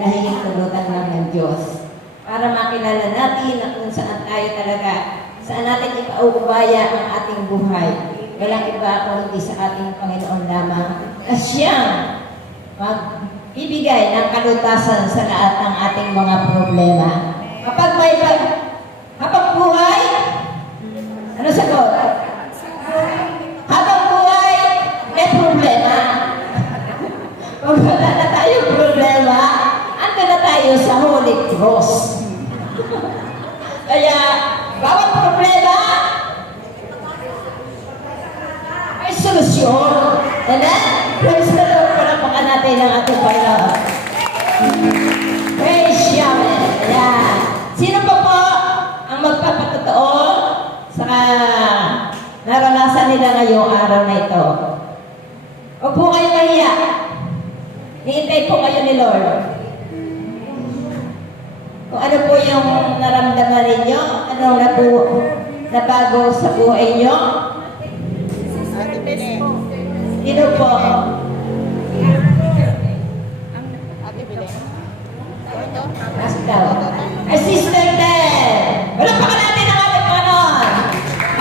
nahinging tulutan lang ng Diyos. Para makilala natin na kung saan tayo talaga, saan natin ipaubaya ang ating buhay. Walang iba kundi sa ating Panginoon lamang na siyang magbibigay ng kalutasan sa lahat ng ating mga problema. Kapag buhay, ano sagot? Habang buhay, may problema. Kung wala na tayong problema, ando na tayo sa Holy Cross. Kaya, bawat problema, may solusyon. Amen? Praise the Lord. Palapakan natin ang ating Panginoon. Praise Yahweh. Ayan. Sino pa po ang magpapatotoo sa naranasan nila ngayong araw na ito? Huwag po kayo mahiya. Hihintay po kayo ni Lord. Kung ano po yung naramdaman ninyo, anong nabago sa buhay nyo. Sino po?